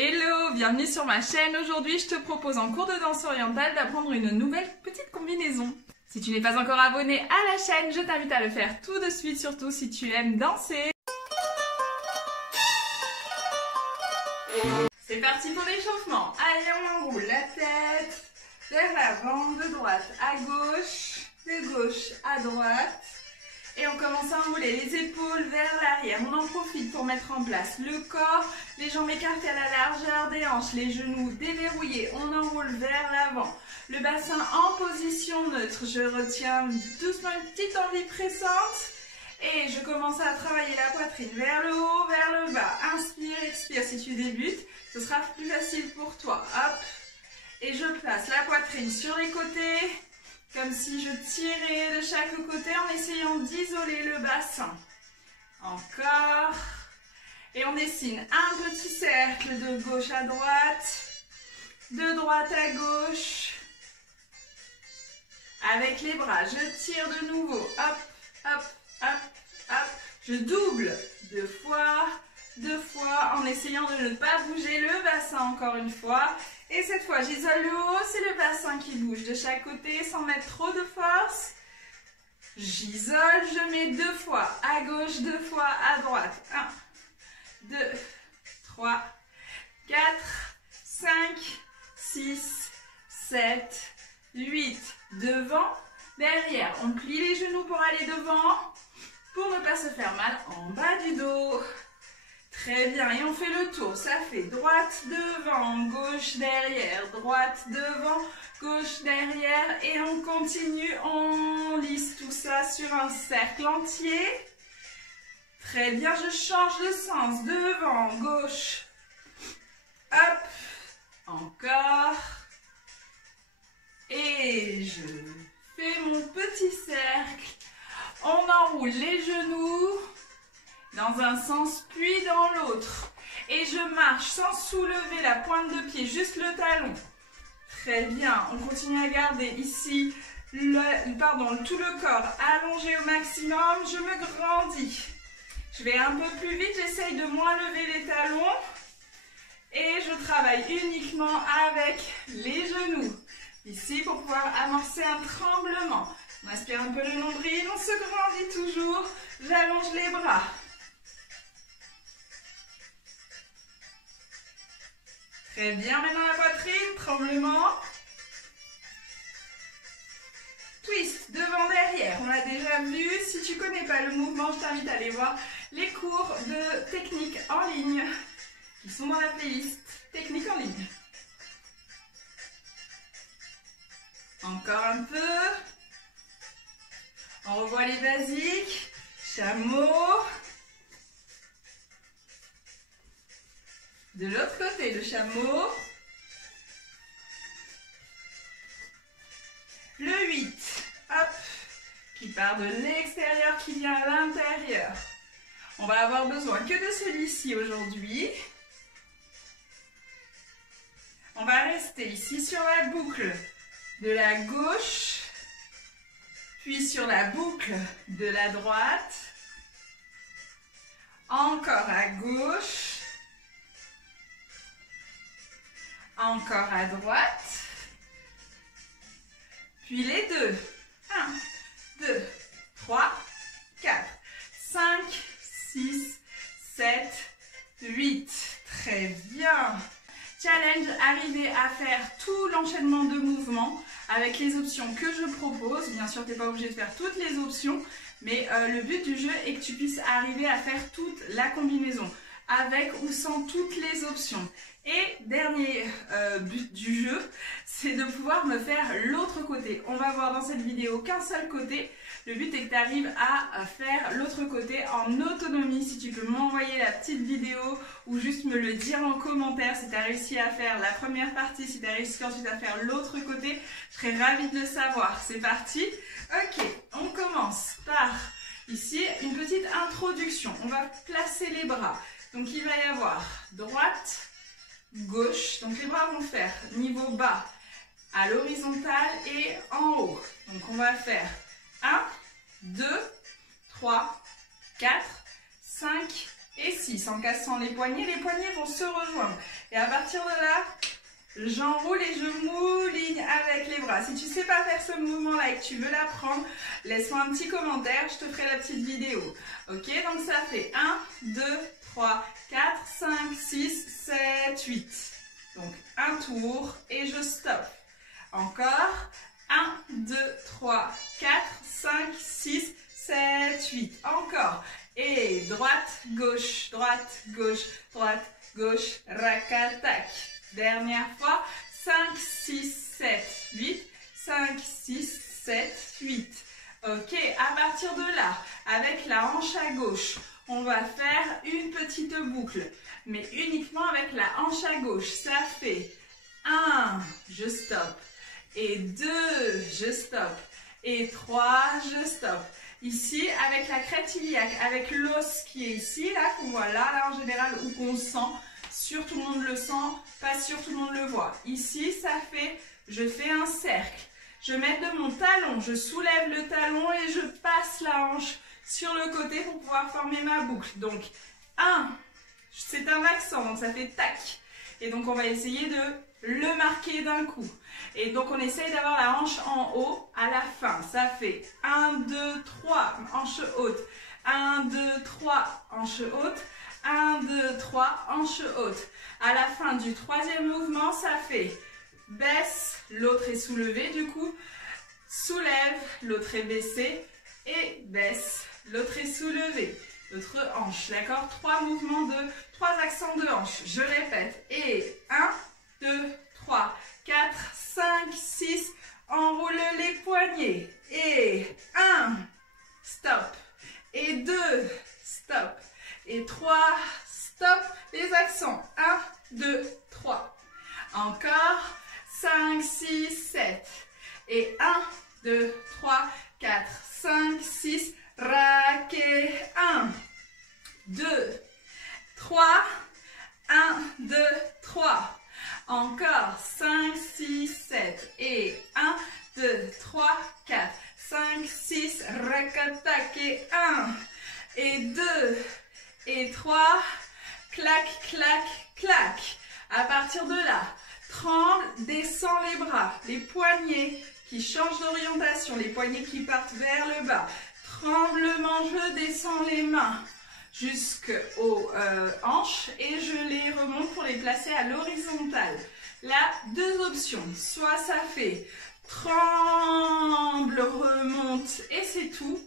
Hello, bienvenue sur ma chaîne. Aujourd'hui, je te propose en cours de danse orientale d'apprendre une nouvelle petite combinaison. Si tu n'es pas encore abonné à la chaîne, je t'invite à le faire tout de suite, surtout si tu aimes danser. C'est parti pour l'échauffement. Allez, on enroule la tête vers l'avant, de droite à gauche, de gauche à droite. Et on commence à enrouler les épaules vers l'arrière. On en profite pour mettre en place le corps, les jambes écartées à la largeur des hanches, les genoux déverrouillés. On enroule vers l'avant. Le bassin en position neutre. Je retiens doucement une petite envie pressante. Et je commence à travailler la poitrine vers le haut, vers le bas. Inspire, expire. Si tu débutes, ce sera plus facile pour toi. Hop. Et je place la poitrine sur les côtés. Comme si je tirais de chaque côté en essayant d'isoler le bassin. Encore. Et on dessine un petit cercle de gauche à droite, de droite à gauche. Avec les bras, je tire de nouveau. Hop, hop, hop, hop. Je double deux fois en essayant de ne pas bouger le bassin encore une fois. Et cette fois, j'isole le haut, c'est le bassin qui bouge de chaque côté sans mettre trop de force. J'isole, je mets deux fois à gauche, deux fois à droite. 1, 2, 3, 4, 5, 6, 7, 8. Devant, derrière. On plie les genoux pour aller devant, pour ne pas se faire mal en bas du dos. Très bien, et on fait le tour, ça fait droite devant, gauche derrière, droite devant, gauche derrière, et on continue, on lisse tout ça sur un cercle entier. Très bien, je change de sens, devant, gauche, hop, encore, et je fais mon petit cercle, on enroule les genoux, dans un sens puis dans l'autre. Et je marche sans soulever la pointe de pied, juste le talon. Très bien, on continue à garder ici tout le corps allongé au maximum. Je me grandis. Je vais un peu plus vite, j'essaye de moins lever les talons. Et je travaille uniquement avec les genoux. Ici pour pouvoir amorcer un tremblement. On aspire un peu le nombril, on se grandit toujours. J'allonge les bras. Très bien, maintenant la poitrine, tremblement. Twist, devant, derrière. On l'a déjà vu. Si tu ne connais pas le mouvement, je t'invite à aller voir les cours de technique en ligne qui sont dans la playlist technique en ligne. Encore un peu. On revoit les basiques. Chameau. De l'autre côté, le chameau. Le 8, hop, qui part de l'extérieur, qui vient à l'intérieur. On va avoir besoin que de celui-ci aujourd'hui. On va rester ici sur la boucle de la gauche, puis sur la boucle de la droite. Encore à gauche. Encore à droite, puis les deux. 1, 2, 3, 4, 5, 6, 7, 8. Très bien. Challenge, arriver à faire tout l'enchaînement de mouvements avec les options que je propose. Bien sûr, tu n'es pas obligé de faire toutes les options, mais le but du jeu est que tu puisses arriver à faire toute la combinaison, avec ou sans toutes les options. Et dernier but du jeu, c'est de pouvoir me faire l'autre côté. On va voir dans cette vidéo qu'un seul côté. Le but est que tu arrives à faire l'autre côté en autonomie. Si tu peux m'envoyer la petite vidéo ou juste me le dire en commentaire si tu as réussi à faire la première partie, si tu as réussi ensuite à faire l'autre côté, je serais ravie de le savoir. C'est parti. Ok, on commence par ici une petite introduction. On va placer les bras. Donc il va y avoir droite, gauche, donc les bras vont faire niveau bas à l'horizontale et en haut. Donc on va faire 1, 2, 3, 4, 5 et 6. 6 en cassant les poignets vont se rejoindre. Et à partir de là, j'enroule et je mouline avec les bras. Si tu ne sais pas faire ce mouvement-là et que tu veux l'apprendre, laisse-moi un petit commentaire, je te ferai la petite vidéo. Ok, donc ça fait 1, 2, 3, 4, 5, 6, 7, 8. Donc un tour et je stoppe. Encore 1, 2, 3, 4, 5, 6, 7, 8. Encore. Et droite, gauche, droite, gauche, rac-attaque. Dernière fois, 5, 6, 7, 8, 5, 6, 7, 8. Ok, à partir de là, avec la hanche à gauche, on va faire une petite boucle, mais uniquement avec la hanche à gauche. Ça fait 1, je stoppe, et 2, je stoppe, et 3, je stoppe. Ici, avec la crête iliaque, avec l'os qui est ici, là, qu'on voit là en général, ou qu'on sent, sûr tout le monde le sent, pas sûr tout le monde le voit. Ici, ça fait, je fais un cercle. Je mets de mon talon, je soulève le talon et je passe la hanche sur le côté pour pouvoir former ma boucle. Donc, 1, c'est un accent, donc ça fait tac. Et donc, on va essayer de le marquer d'un coup. Et donc, on essaye d'avoir la hanche en haut à la fin. Ça fait 1, 2, 3, hanche haute. 1, 2, 3, hanche haute. 1, 2, 3, hanche haute. À la fin du troisième mouvement, ça fait baisse, l'autre est soulevé du coup, soulève, l'autre est baissé, et baisse, l'autre est soulevé, l'autre hanche, d'accord? 3 mouvements 3 accents de hanche, je répète, et 1, 2, 3, 4, 5, 6, enroule les poignets, et 1, stop, et 2, stop, et 3, stop, les accents, 1, 2, 3, encore, 5, 6, 7. Et 1, 2, 3, 4, 5, 6. Raquet. 1, 2, 3. 1, 2, 3. Encore. 5, 6, 7. Et 1, 2, 3, 4, 5, 6. Rac-attaque. Et 1. Et 2. Et 3. Clac, clac, clac. À partir de là, tremble, descends les bras, les poignets qui changent d'orientation, les poignets qui partent vers le bas. Tremblement, je descends les mains jusqu'aux hanches et je les remonte pour les placer à l'horizontale. Là, 2 options. Soit ça fait tremble, remonte et c'est tout.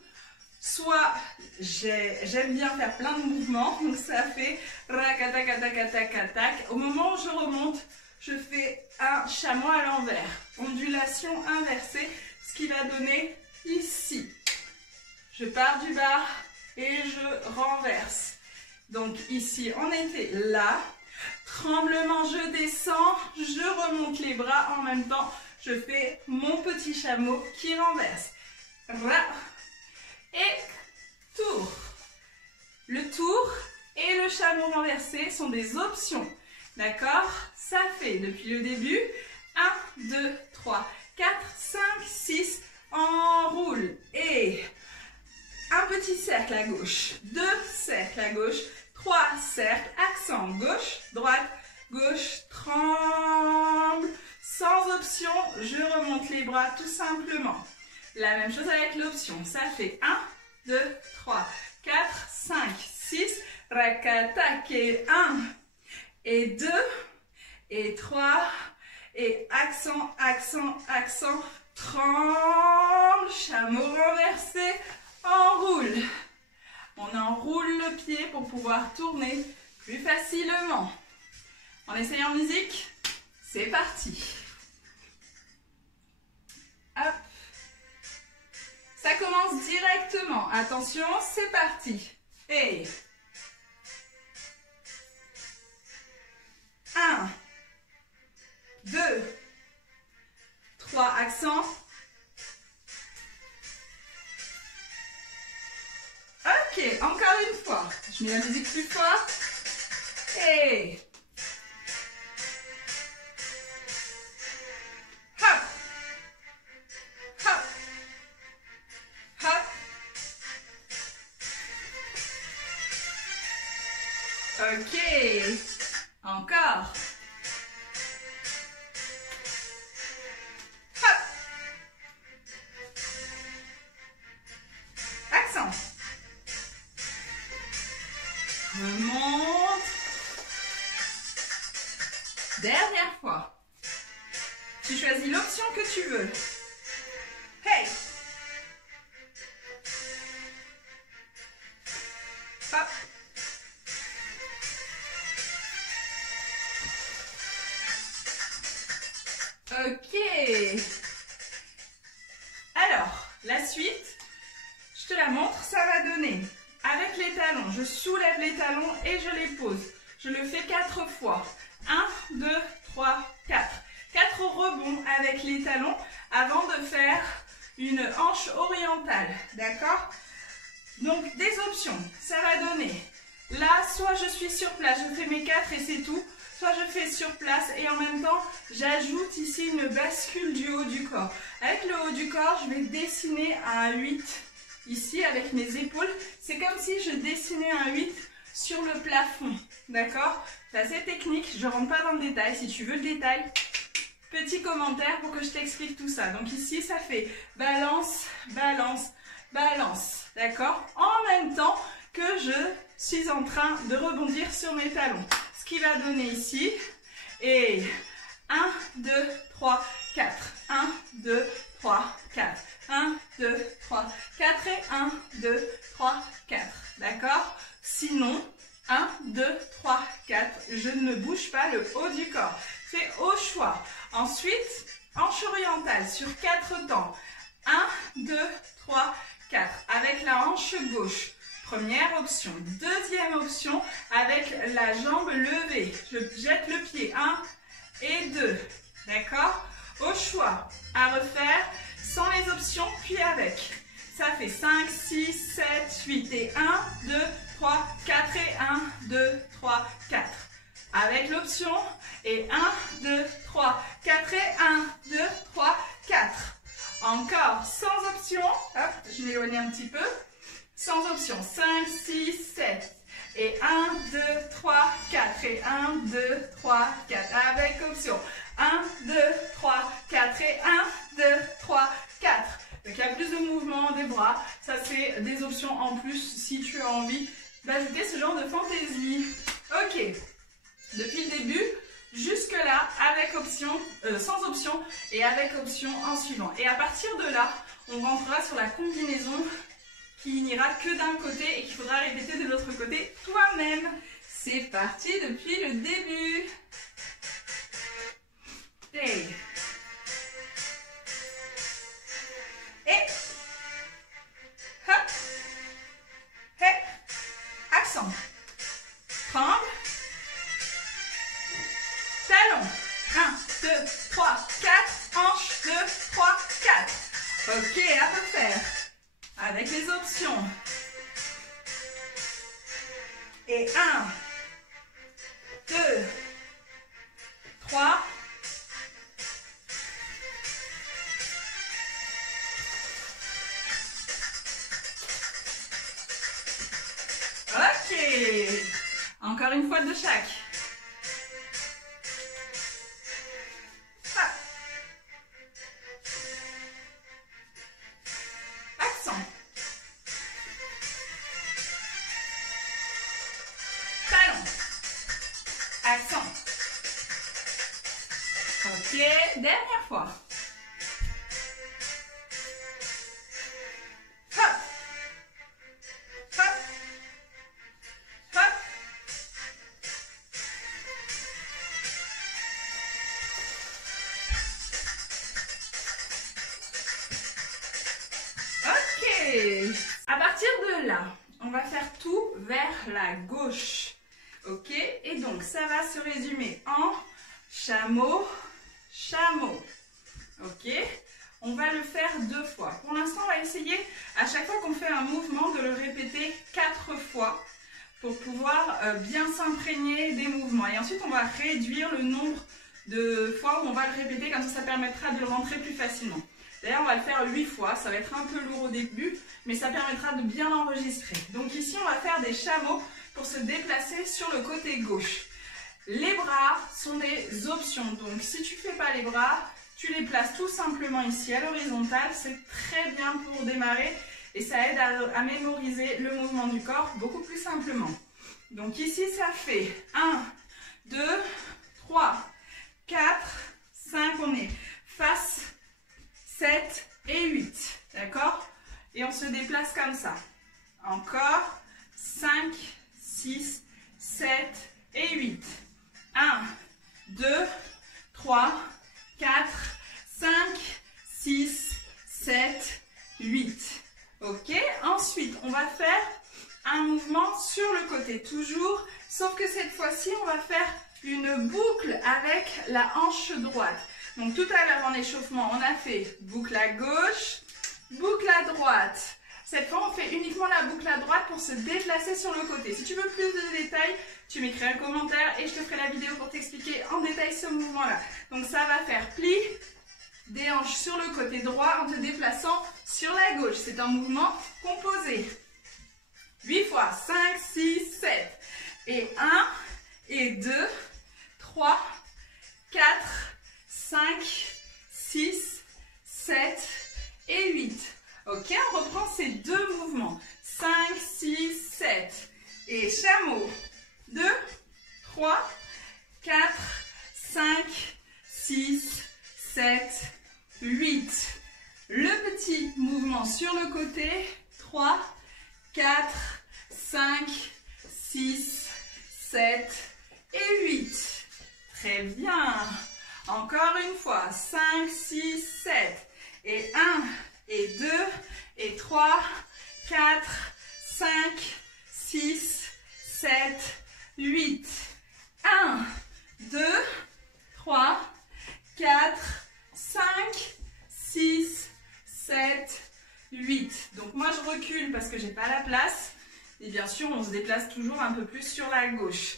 Soit j'aime bien faire plein de mouvements, donc ça fait rac-attaque, attaque, attaque, attaque. Au moment où je remonte, je fais un chameau à l'envers. Ondulation inversée, ce qui va donner ici. Je pars du bas et je renverse. Donc ici, on était là. Tremblement, je descends, je remonte les bras en même temps. Je fais mon petit chameau qui renverse. Et tour. Le tour et le chameau renversé sont des options. D'accord? Ça fait depuis le début 1, 2, 3, 4, 5, 6. Enroule. Et un petit cercle à gauche. 2 cercles à gauche. 3 cercles. Accent gauche, droite, gauche. Tremble. Sans option, je remonte les bras tout simplement. La même chose avec l'option. Ça fait 1, 2, 3, 4, 5, 6. Rac-attaque. Et 1, et 2, et 3. Et accent, accent, accent. Tremble. Chameau renversé. Enroule. On enroule le pied pour pouvoir tourner plus facilement. On essaye en musique? C'est parti. Hop. Ça commence directement. Attention, c'est parti. Et 1, 2, 3 accents. Ok, encore une fois. Je mets la musique plus fort. Et hop, hop, hop. Ok. Encore. Hop. Accent. Remonte. Dernière fois. Tu choisis l'option que tu veux. Hey. Hop. Ok. Alors, la suite, je te la montre, ça va donner avec les talons. Je soulève les talons et je les pose. Je le fais 4 fois. 1, 2, 3, 4. 4 rebonds avec les talons avant de faire une hanche orientale. D'accord? Donc, des options. Ça va donner. Là, soit je suis sur place, je fais mes 4 et c'est tout. Soit je fais sur place et en même temps, j'ajoute ici une bascule du haut du corps. Avec le haut du corps, je vais dessiner un 8 ici avec mes épaules. C'est comme si je dessinais un 8 sur le plafond. D'accord? C'est assez technique, je ne rentre pas dans le détail. Si tu veux le détail, petit commentaire pour que je t'explique tout ça. Donc ici, ça fait balance, balance, balance. D'accord? En même temps que je suis en train de rebondir sur mes talons. Ce qui va donner ici. Et 1, 2, 3, 4. 1, 2, 3, 4. 1, 2, 3, 4 et 1, 2, 3, 4. D'accord? Sinon, 1, 2, 3, 4. Je ne bouge pas le haut du corps. C'est au choix. Ensuite, hanche orientale sur 4 temps. 1, 2, 3, 4. Avec la hanche gauche. Première option. Deuxième option, avec la jambe levée. Je jette le pied. 1 et 2. D'accord? Au choix. À refaire sans les options, puis avec. Ça fait 5, 6, 7, 8. Et 1, 2, 3, 4 et 1, 2, 3, 4. Avec l'option. Et 1, 2, 3, 4 et 1, 2, 3, 4. Encore sans option. Hop, je m'éloigne un petit peu. Sans option. 5, 6, 7. Et 1, 2, 3, 4. Et 1, 2, 3, 4. Avec option. 1, 2, 3, 4. Et 1, 2, 3, 4. Donc il y a plus de mouvements des bras. Ça, c'est des options en plus si tu as envie d'ajouter ce genre de fantaisie. Ok. Depuis le début jusque là, avec option, sans option et avec option en suivant. Et à partir de là, on rentrera sur la combinaison qui n'ira que d'un côté et qu'il faudra répéter de l'autre côté toi-même. C'est parti depuis le début. Hey. Et hop. Hey. Accent. Tremble. Talon. 1, 2, 3, 4. Hanche. 2, 3, 4. Ok, à refaire. Avec les options. Et 1, 2, 3. Ok. Encore une fois de chaque. Accent. Ok, dernière fois. Hop. Hop. Hop. Ok. À partir de là, on va faire tout vers la gauche. Ok, et donc ça va se résumer en chameau, chameau. Ok, on va le faire 2 fois. Pour l'instant, on va essayer à chaque fois qu'on fait un mouvement de le répéter 4 fois pour pouvoir bien s'imprégner des mouvements. Et ensuite, on va réduire le nombre de fois où on va le répéter, comme ça permettra de le rentrer plus facilement. D'ailleurs, on va le faire 8 fois. Ça va être un peu lourd au début, mais ça permettra de bien enregistrer. Donc ici, on va faire des chameaux pour se déplacer sur le côté gauche. Les bras sont des options. Donc si tu ne fais pas les bras, tu les places tout simplement ici à l'horizontale. C'est très bien pour démarrer et ça aide à mémoriser le mouvement du corps beaucoup plus simplement. Donc ici, ça fait 1, 2, 3, 4, 5. On est face, 7 et 8. D'accord? Et on se déplace comme ça. Encore 5, 6, 7 et 8. 1, 2, 3, 4, 5, 6, 7, 8. Ok? Ensuite, on va faire un mouvement sur le côté, toujours, sauf que cette fois-ci, on va faire une boucle avec la hanche droite. Donc tout à l'heure en échauffement, on a fait boucle à gauche, boucle à droite. Cette fois, on fait uniquement la boucle à droite pour se déplacer sur le côté. Si tu veux plus de détails, tu m'écris un commentaire et je te ferai la vidéo pour t'expliquer en détail ce mouvement-là. Donc ça va faire pli des hanches sur le côté droit en te déplaçant sur la gauche. C'est un mouvement composé. 8 fois, 5, 6, 7. Et 1, et 2, 3, 4, 5, 6, 7 et 8. Ok, on reprend ces deux mouvements. 5, 6, 7. Et chameau. 2, 3, 4, 5, 6, 7, 8. Le petit mouvement sur le côté. 3, 4, 5, 6, 7 et 8. Très bien. Encore une fois. 5, 6, 7. Et 1, et 2, et 3, 4, 5, 6, 7, 8. 1, 2, 3, 4, 5, 6, 7, 8. Donc moi je recule parce que j'ai pas la place. Et bien sûr, on se déplace toujours un peu plus sur la gauche.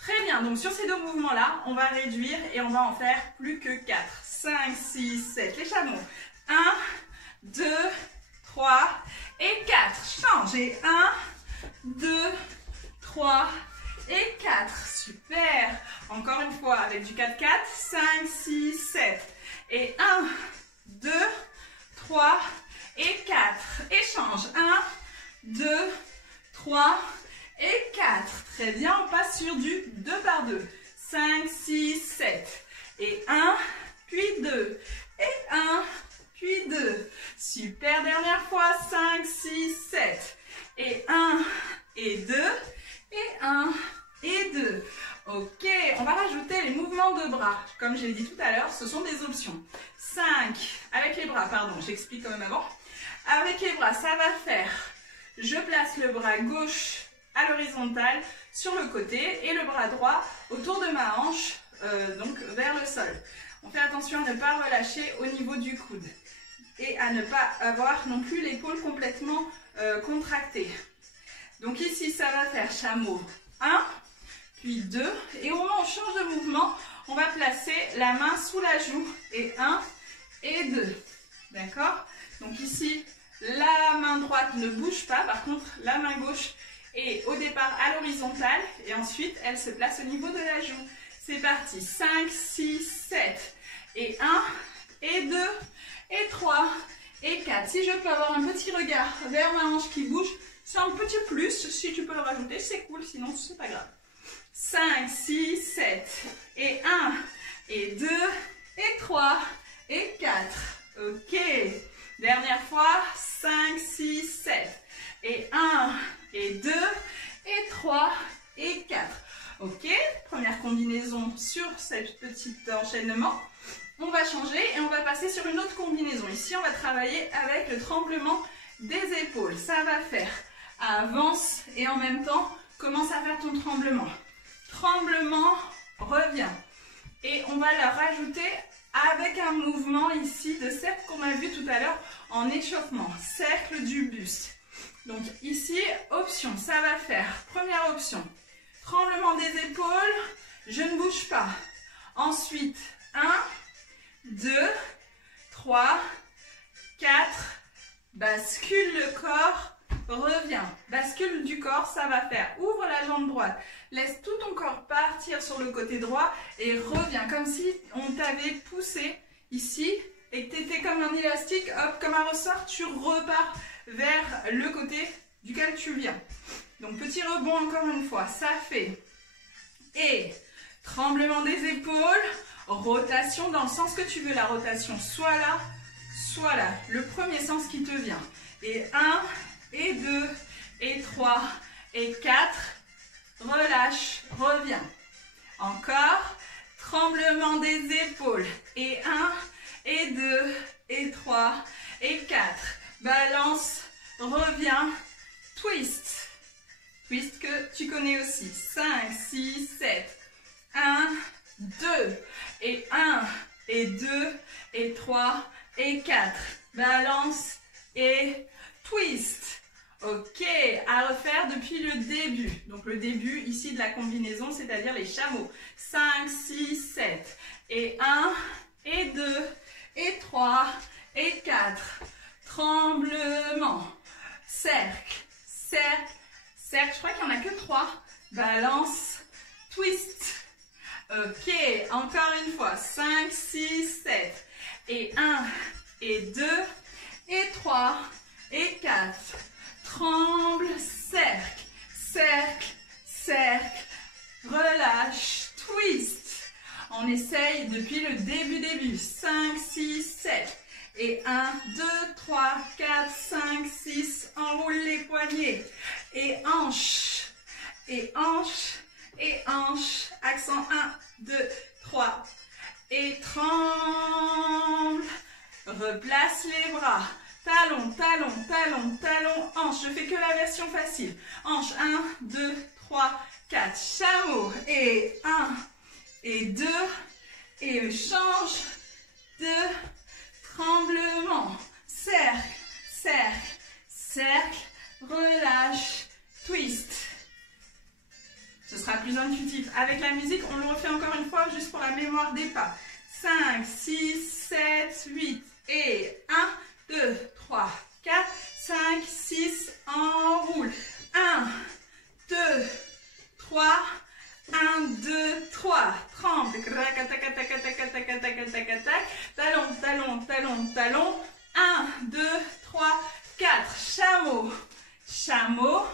Très bien, donc sur ces deux mouvements-là, on va réduire et on va en faire plus que 4. 5, 6, 7. Les chameaux. 1, 2, 3 et 4. Change. Et 1, 2, 3 et 4. Super. Encore une fois avec du 4, 4. 5, 6, 7. Et 1, 2, 3 et 4. Échange. 1, 2, 3 et 4. Très bien, on passe sur du 2 par 2. 5, 6, 7. Et 1, puis 2. Et 1, puis 2. Super, dernière fois. 5, 6, 7. Et 1, et 2. Et 1, et 2. Ok, on va rajouter les mouvements de bras. Comme je l'ai dit tout à l'heure, ce sont des options. 5, avec les bras, pardon, j'explique quand même avant. Avec les bras, ça va faire, je place le bras gauche à l'horizontale sur le côté et le bras droit autour de ma hanche, donc vers le sol. On fait attention à ne pas relâcher au niveau du coude et à ne pas avoir non plus l'épaule complètement contractée. Donc ici, ça va faire chameau 1, puis 2. Et au moment où on change de mouvement, on va placer la main sous la joue. Et 1 et 2. D'accord? Donc ici, la main droite ne bouge pas. Par contre, la main gauche est au départ à l'horizontale. Et ensuite, elle se place au niveau de la joue. C'est parti. 5, 6, 7. Et 1, et 2, et 3, et 4. Si je peux avoir un petit regard vers ma hanche qui bouge, c'est un petit plus. Si tu peux le rajouter, c'est cool. Sinon, c'est pas grave. 5, 6, 7. Et 1, et 2, et 3, et 4. Ok. Dernière fois. 5, 6, 7. Et 1, et 2, et 3, et 4. Ok. Première combinaison sur cette petite enchaînement. On va changer et on va passer sur une autre combinaison. Ici, on va travailler avec le tremblement des épaules. Ça va faire avance et en même temps, commence à faire ton tremblement. Tremblement, reviens. Et on va la rajouter avec un mouvement ici de cercle qu'on a vu tout à l'heure en échauffement. Cercle du buste. Donc ici, option, ça va faire, première option, tremblement des épaules, je ne bouge pas. Ensuite, 1, 2, 3, 4, bascule le corps, reviens. Bascule du corps, ça va faire, ouvre la jambe droite, laisse tout ton corps partir sur le côté droit et reviens, comme si on t'avait poussé ici et que tu étais comme un élastique, hop, comme un ressort, tu repars vers le côté duquel tu viens. Donc petit rebond encore une fois, ça fait. Et tremblement des épaules, rotation dans le sens que tu veux, la rotation soit là, soit là. Le premier sens qui te vient. Et 1, et 2, et 3, et 4. Relâche, reviens. Encore, tremblement des épaules. Et 1, et 2, et 3, et 4. Balance, reviens, twist. Twist que tu connais aussi. 5, 6, 7. 1, 2. Et 1, et 2, et 3, et 4. Balance et twist. Ok, à refaire depuis le début. Donc le début ici de la combinaison, c'est-à-dire les chameaux. 5, 6, 7. Et 1, et 2, et 3, et 4. Tremblement. Cercle, cercle, cercle. Je crois qu'il n'y en a que 3. Balance, twist. Ok, encore une fois. 5, 6, 7. Et 1, et 2, et 3, et 4. Tremble, cercle, cercle, cercle. Relâche, twist. On essaye depuis le début. 5, 6, 7. Et 1, 2, 3, 4, 5, 6. Enroule les poignets. Et hanche. Et hanche. Et hanche. Accent 1, 2, 3. Et tremble. Replace les bras. Talon, talon, talon, talon, hanche. Je fais que la version facile. Hanche 1, 2, 3, 4. Chameau. Et 1, et 2. Et change de tremblement. Cercle, cercle, cercle. Relâche, twist. Ce sera plus intuitif. Avec la musique, on le refait encore une fois juste pour la mémoire des pas. 5, 6, 7, 8. Et 1, 2, 3, 4, 5, 6. Enroule. 1, 2, 3. 1, 2, 3. Tremble. Talon, talon, talon, talon. 1, 2, 3, 4. Chameau. Chameau.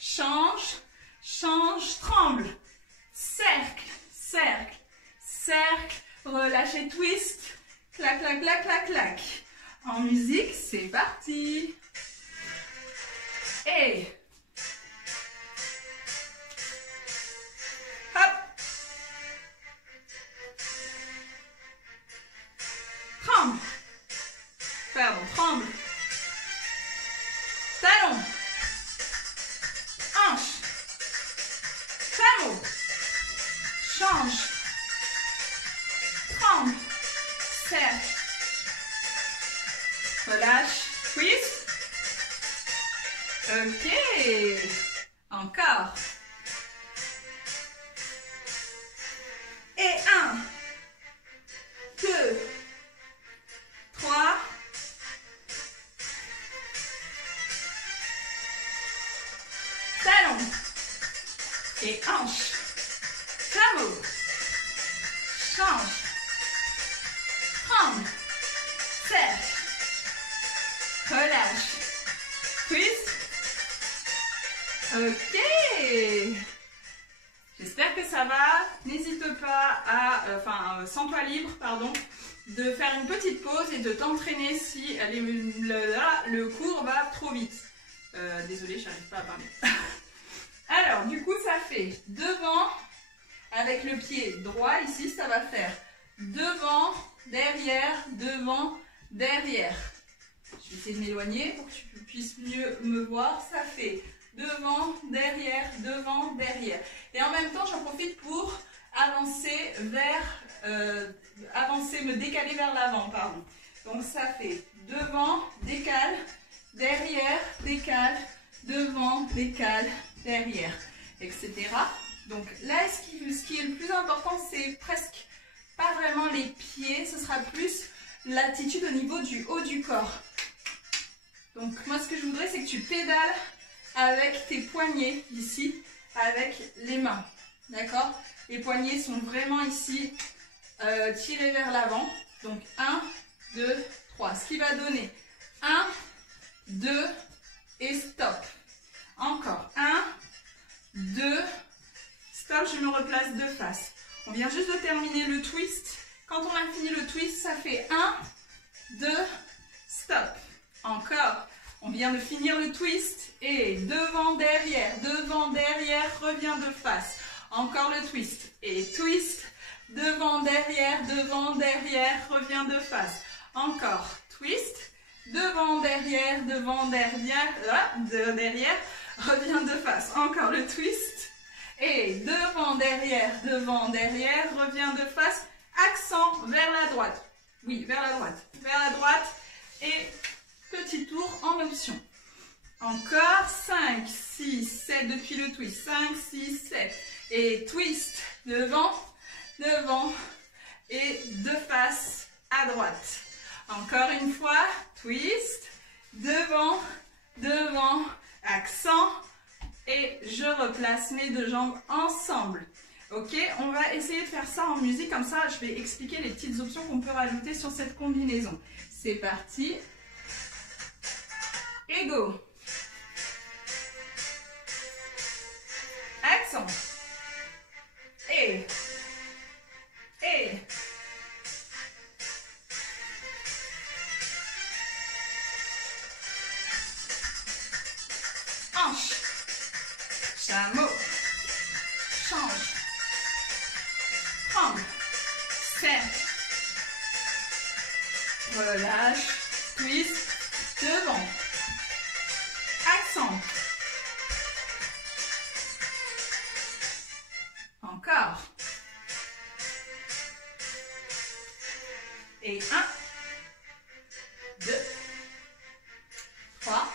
Change. Change. Tremble. Cercle. Cercle. Cercle. Relâche et twist. Clac, clac, clac, clac, clac. En musique, c'est parti. Et hop. Tremble. Pardon, tremble. Talon. Hanche. Chameau. Change. Tremble. Cercle. Relâche. Twist. Ok. Encore. Et 1, 2, 3. Talon. Et hanche. Chameau. Change. Tremble. Cercle. Relâche. Twist. Ok. J'espère que ça va. N'hésite pas à, sens-toi libre, pardon, de faire une petite pause et de t'entraîner si le cours va trop vite. Désolée, je n'arrive pas à parler. Alors, du coup, ça fait devant, avec le pied droit, ici, ça va faire devant, derrière, devant, derrière. Je vais essayer de m'éloigner pour que tu puisses mieux me voir. Ça fait devant, derrière, devant, derrière. Et en même temps, j'en profite pour avancer me décaler vers l'avant, pardon. Donc ça fait devant, décale, derrière, décale, devant, décale, derrière, etc. Donc là, ce qui est le plus important, c'est presque pas vraiment les pieds, ce sera plus l'attitude au niveau du haut du corps. Donc moi ce que je voudrais c'est que tu pédales avec tes poignets ici, avec les mains. D'accord? Les poignets sont vraiment ici tirés vers l'avant. Donc 1, 2, 3. Ce qui va donner 1, 2 et stop. Encore 1, 2, stop, je me replace de face. On vient juste de terminer le twist. Quand on a fini le twist, ça fait 1, 2, stop. Encore. On vient de finir le twist et devant, derrière, reviens de face. Encore le twist et twist, devant, derrière, reviens de face. Encore twist, devant, derrière, reviens de face. Encore le twist et devant, derrière, reviens de face. Accent vers la droite. Oui, vers la droite et petit tour en option. Encore 5, 6, 7 depuis le twist. 5, 6, 7. Et twist devant et de face à droite. Encore une fois, twist, devant, accent et je replace mes deux jambes ensemble. Ok, on va essayer de faire ça en musique, comme ça je vais expliquer les petites options qu'on peut rajouter sur cette combinaison. C'est parti. Et go. Accent. Et. Hanche. Chameau. Change. Tremble. Serre. Relâche. Twist. Devant. Accent. Encore. Et 1, 2, 3.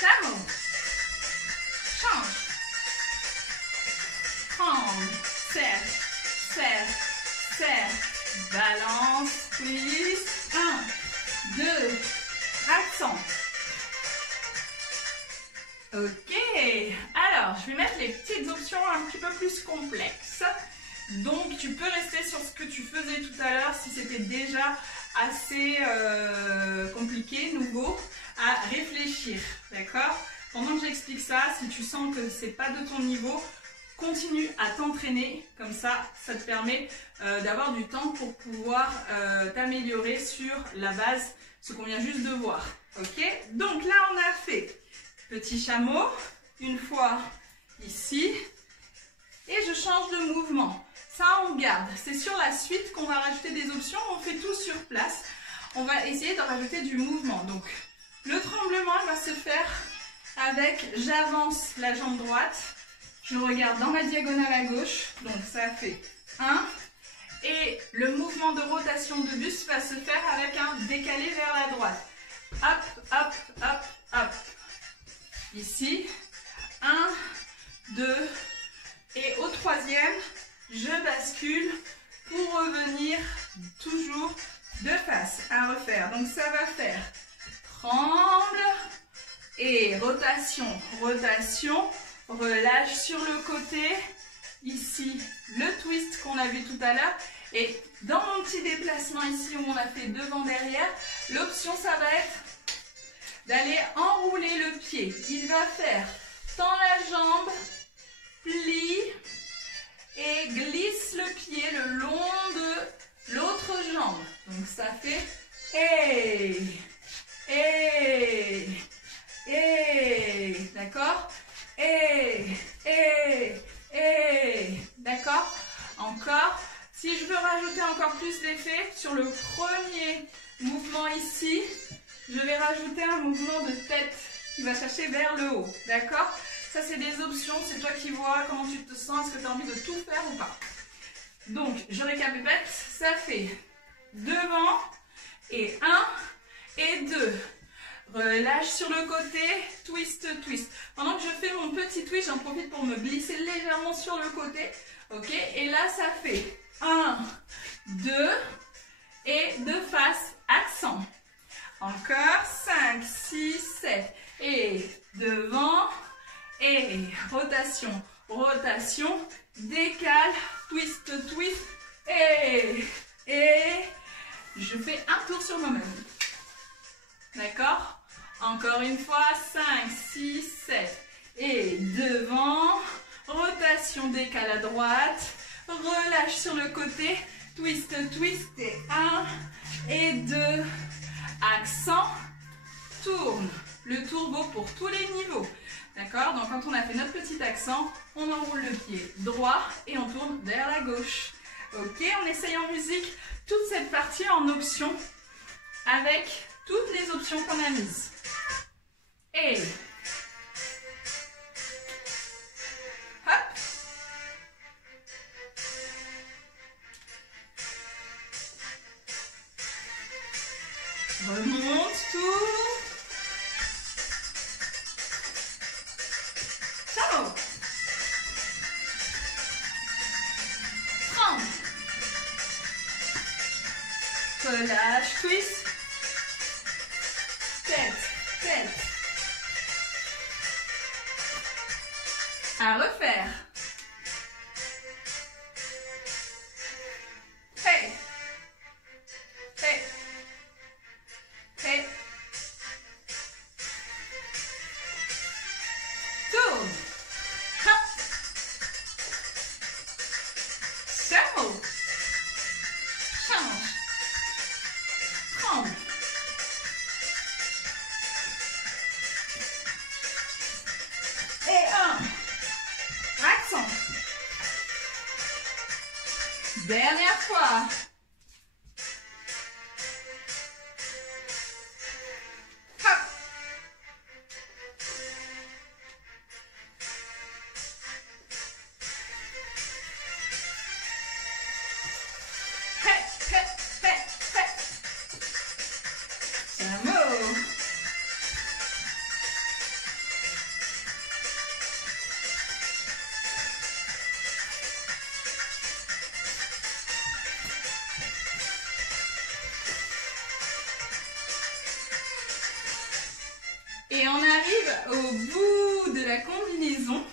Chameau. Change. Tremble. Serre. Balance. Twist. 1, 2. Accent. Ok. Alors, je vais mettre les petites options un petit peu plus complexes. Donc, tu peux rester sur ce que tu faisais tout à l'heure si c'était déjà assez compliqué, nouveau, à réfléchir. D'accord? Pendant que j'explique ça, si tu sens que c'est pas de ton niveau, continue à t'entraîner, comme ça te permet d'avoir du temps pour pouvoir t'améliorer sur la base, ce qu'on vient juste de voir. Ok? Donc là, on a fait petit chameau, une fois ici, et je change de mouvement. Ça, on garde. C'est sur la suite qu'on va rajouter des options, on fait tout sur place. On va essayer de rajouter du mouvement. Donc, le tremblement va se faire avec, j'avance la jambe droite, je regarde dans ma diagonale à gauche, donc ça fait 1, et le mouvement de rotation de buste va se faire avec un décalé vers la droite. Hop. Ici, 1, 2, et au troisième, je bascule pour revenir toujours de face à refaire. Donc ça va faire tremble et rotation, relâche sur le côté. Ici, le twist qu'on a vu tout à l'heure. Et dans mon petit déplacement ici où on a fait devant-derrière, l'option ça va être d'aller enrouler le pied. Il va faire tend la jambe, plie et glisse le pied le long de l'autre jambe. Donc ça fait d'accord? D'accord? Encore. Si je veux rajouter encore plus d'effet sur le premier mouvement ici, je vais rajouter un mouvement de tête qui va chercher vers le haut. D'accord? Ça, c'est des options. C'est toi qui vois comment tu te sens. Est-ce que tu as envie de tout faire ou pas? Donc, je récapitule. Ça fait devant et 1 et 2. relâche sur le côté, twist, twist. Pendant que je fais mon petit twist, j'en profite pour me glisser légèrement sur le côté. Ok, et là ça fait 1, 2 et de face, accent. Encore 5, 6, 7 et devant et rotation, rotation, décale, twist, twist et je fais un tour sur moi-même. D'accord? Encore une fois, 5, 6, 7 et devant, rotation, décale à droite, relâche sur le côté, twist, twist et 1 et 2, accent, tourne. Le tour vaut pour tous les niveaux. D'accord? Donc quand on a fait notre petit accent, on enroule le pied droit et on tourne vers la gauche. Ok, on essaye en musique toute cette partie en option avec toutes les options qu'on a mises. Et hop. Remonte, tourne. Ciao. 30. Relâche, twist. Tête, tête. À refaire. Hey. Hey. Hey. Tourne. Hop. Cerveau. Change. Tremble. Et 1. Accent. Dernière fois. Hop. Hey, hey, hey, hey. Cerveau. Et on arrive au bout de la combinaison.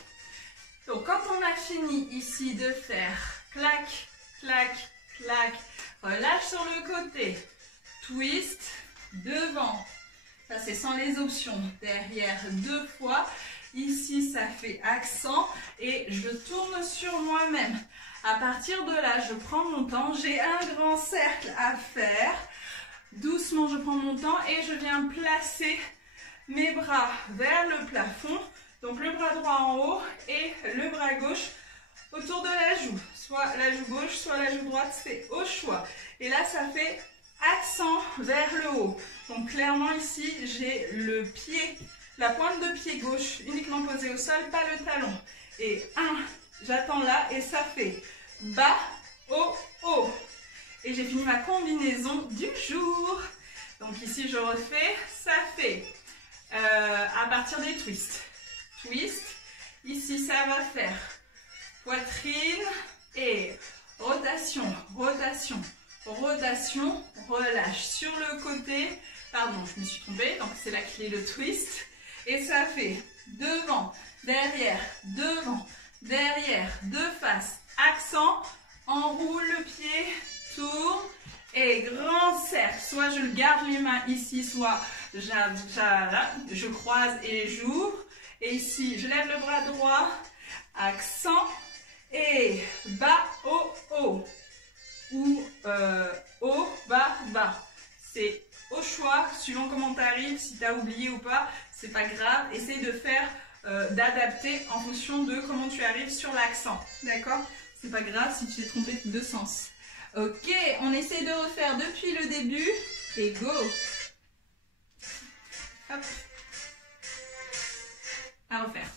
Donc quand on a fini ici de faire clac, clac, clac, relâche sur le côté, twist, devant, ça c'est sans les options, derrière 2 fois, ici ça fait accent et je tourne sur moi-même. À partir de là, je prends mon temps, j'ai un grand cercle à faire, doucement je prends mon temps et je viens placer mes bras vers le plafond, donc le bras droit en haut et le bras gauche autour de la joue. Soit la joue gauche, soit la joue droite, c'est au choix. Et là, ça fait accent vers le haut. Donc clairement ici, j'ai le pied, la pointe de pied gauche uniquement posée au sol, pas le talon. Et 1, j'attends là et ça fait bas, haut, haut. Et j'ai fini ma combinaison du jour. Donc ici, je refais, ça fait... à partir des twists. Twist. Ici, ça va faire poitrine et rotation, rotation, rotation, relâche sur le côté. Pardon, je me suis trompée. Donc, c'est la clé, le twist. Et ça fait devant, derrière, de face, accent, enroule le pied, tourne. Et grand cercle, soit je garde les mains ici, soit je croise et j'ouvre. Et ici, je lève le bras droit, accent, et bas, haut, haut. Ou haut, bas, bas. C'est au choix, suivant comment tu arrives, si tu as oublié ou pas, c'est pas grave. Essaye de faire, d'adapter en fonction de comment tu arrives sur l'accent. D'accord? C'est pas grave si tu t'es trompé de sens. Ok, on essaie de refaire depuis le début et go. Hop. À refaire.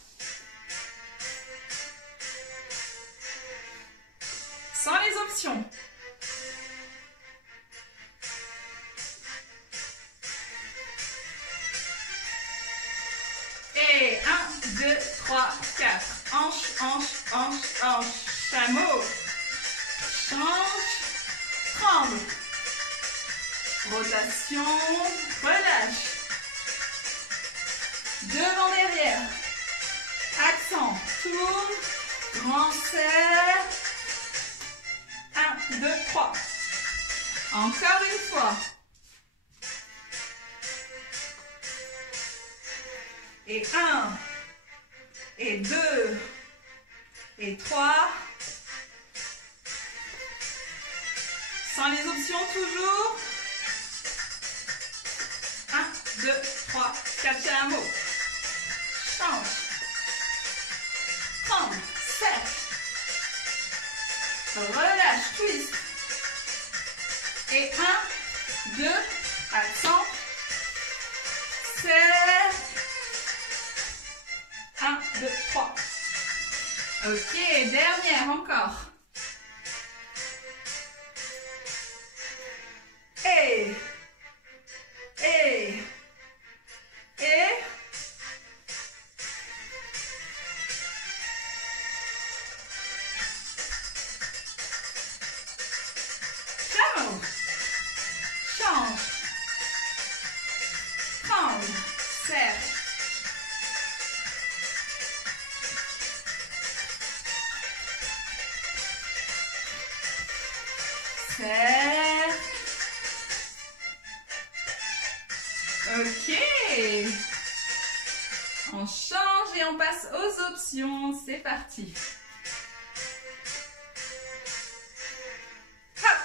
Sans les options. 2, 3, 4. Hanche, hanche, hanche, hanche. Chameau. Change. Tremble. Rotation. Relâche. Devant, derrière. Accent. Tourne. Grand serre. 1, 2, 3. Encore une fois. Et 1. Et 2. Et 3. Sans les options toujours. 1, 2, 3, 4 chameaux. Change. Tremble. Serre. Relâche. Twist. Et 1, 2, accent. Serre. 1, 2, 3. Ok, dernière encore. Et. Chameau. Change. Tremble. Serre. Serre. Ok. On change et on passe aux options. C'est parti. Hop.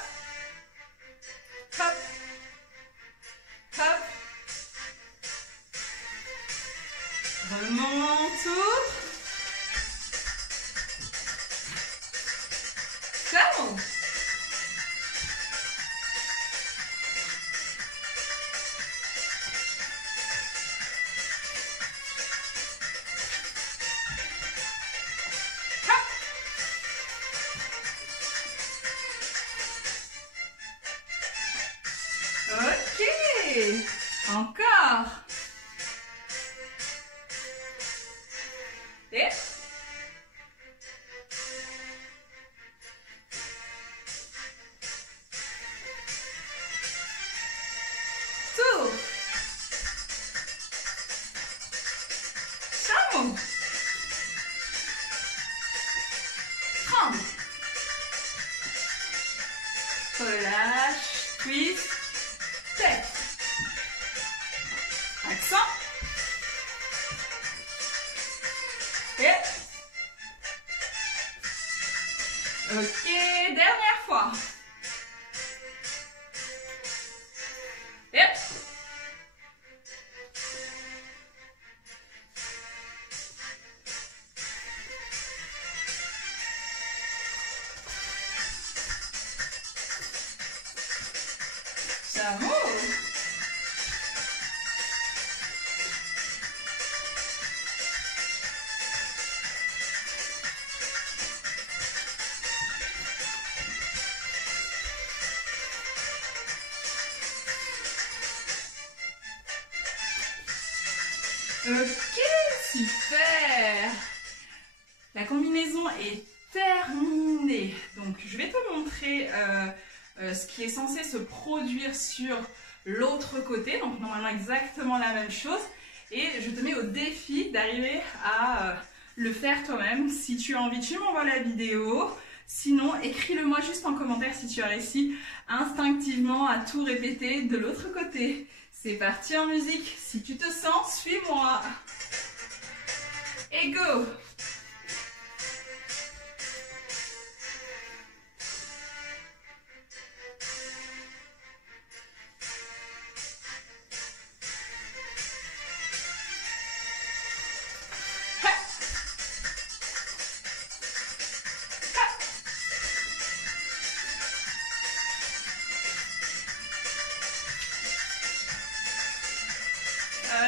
Hop. Hop. Remonte, ouvre. Chameau. Ok. Encore. Et tour. Chameau. Tremble. Relâche. Twist. Tête. Accent. Et. Ok, dernière fois. Et. Chameau. Ok, super. La combinaison est terminée. Donc, je vais te montrer ce qui est censé se produire sur l'autre côté. Donc, normalement, exactement la même chose. Et je te mets au défi d'arriver à le faire toi-même. Si tu as envie, tu m'envoies la vidéo. Sinon, écris-le-moi juste en commentaire si tu as réussi instinctivement à tout répéter de l'autre côté. C'est parti en musique. Si tu te sens, suis-moi. Et go!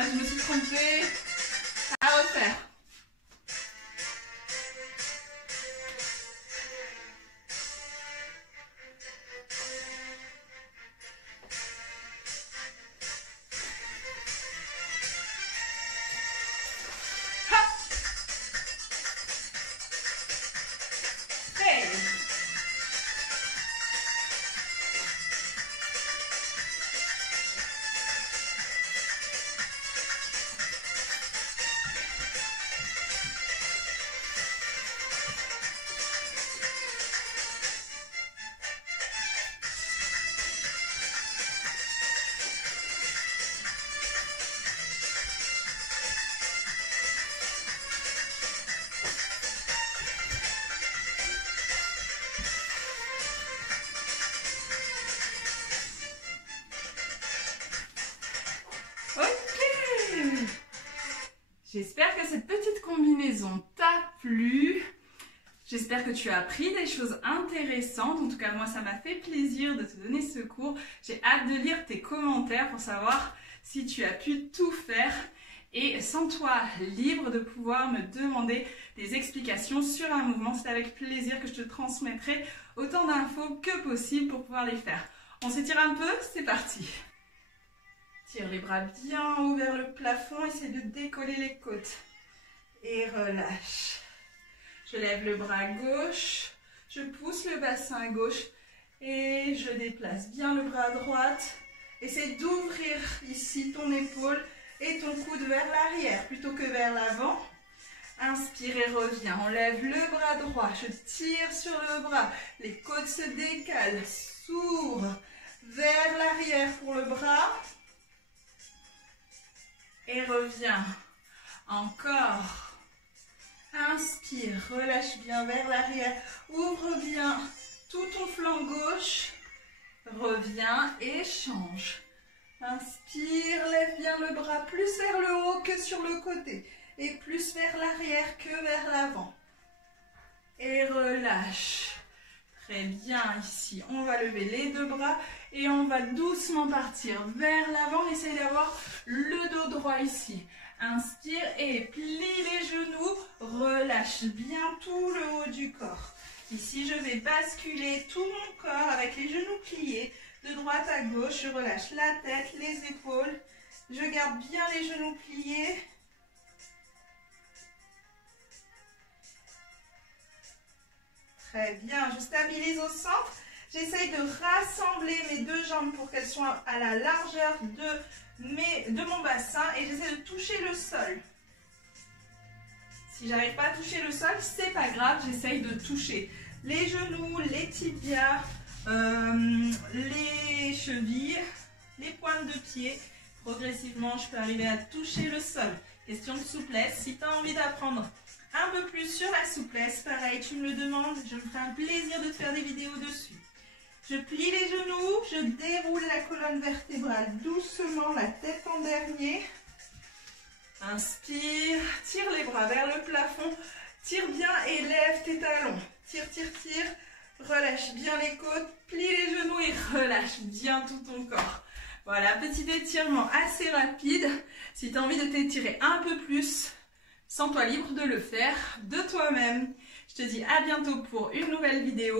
Je me suis trompée. À refaire. J'espère que cette petite combinaison t'a plu. J'espère que tu as appris des choses intéressantes. En tout cas, moi, ça m'a fait plaisir de te donner ce cours. J'ai hâte de lire tes commentaires pour savoir si tu as pu tout faire. Et sens-toi libre de pouvoir me demander des explications sur un mouvement. C'est avec plaisir que je te transmettrai autant d'infos que possible pour pouvoir les faire. On s'étire un peu, c'est parti. Tire les bras bien haut vers le plafond, essaie de décoller les côtes. Et relâche. Je lève le bras gauche, je pousse le bassin gauche et je déplace bien le bras à droite. Essaie d'ouvrir ici ton épaule et ton coude vers l'arrière plutôt que vers l'avant. Inspire et reviens. On lève le bras droit. Je tire sur le bras. Les côtes se décalent. S'ouvre vers l'arrière pour le bras. Et reviens. Encore. Inspire. Relâche bien vers l'arrière. Ouvre bien tout ton flanc gauche. Reviens et change. Inspire, lève bien le bras plus vers le haut que sur le côté et plus vers l'arrière que vers l'avant. Et relâche. Très bien ici. On va lever les deux bras et on va doucement partir vers l'avant. On essaye d'avoir le dos droit ici. Inspire et plie les genoux. Relâche bien tout le haut du corps. Ici, je vais basculer tout mon corps avec les genoux pliés. De droite à gauche, je relâche la tête, les épaules. Je garde bien les genoux pliés. Très bien, je stabilise au centre. J'essaye de rassembler mes deux jambes pour qu'elles soient à la largeur de mon bassin et j'essaie de toucher le sol. Si j'arrive pas à toucher le sol, c'est pas grave, j'essaye de toucher les genoux, les tibias, les chevilles, les pointes de pied. Progressivement, je peux arriver à toucher le sol. Question de souplesse. Si tu as envie d'apprendre un peu plus sur la souplesse, pareil, tu me le demandes. Je me ferai un plaisir de te faire des vidéos dessus. Je plie les genoux, je déroule la colonne vertébrale doucement, la tête en dernier. Inspire, tire les bras vers le plafond. Tire bien et lève tes talons. Tire, tire, tire. Relâche bien les côtes, plie les genoux et relâche bien tout ton corps. Voilà, petit étirement assez rapide. Si tu as envie de t'étirer un peu plus, sens-toi libre de le faire de toi-même. Je te dis à bientôt pour une nouvelle vidéo.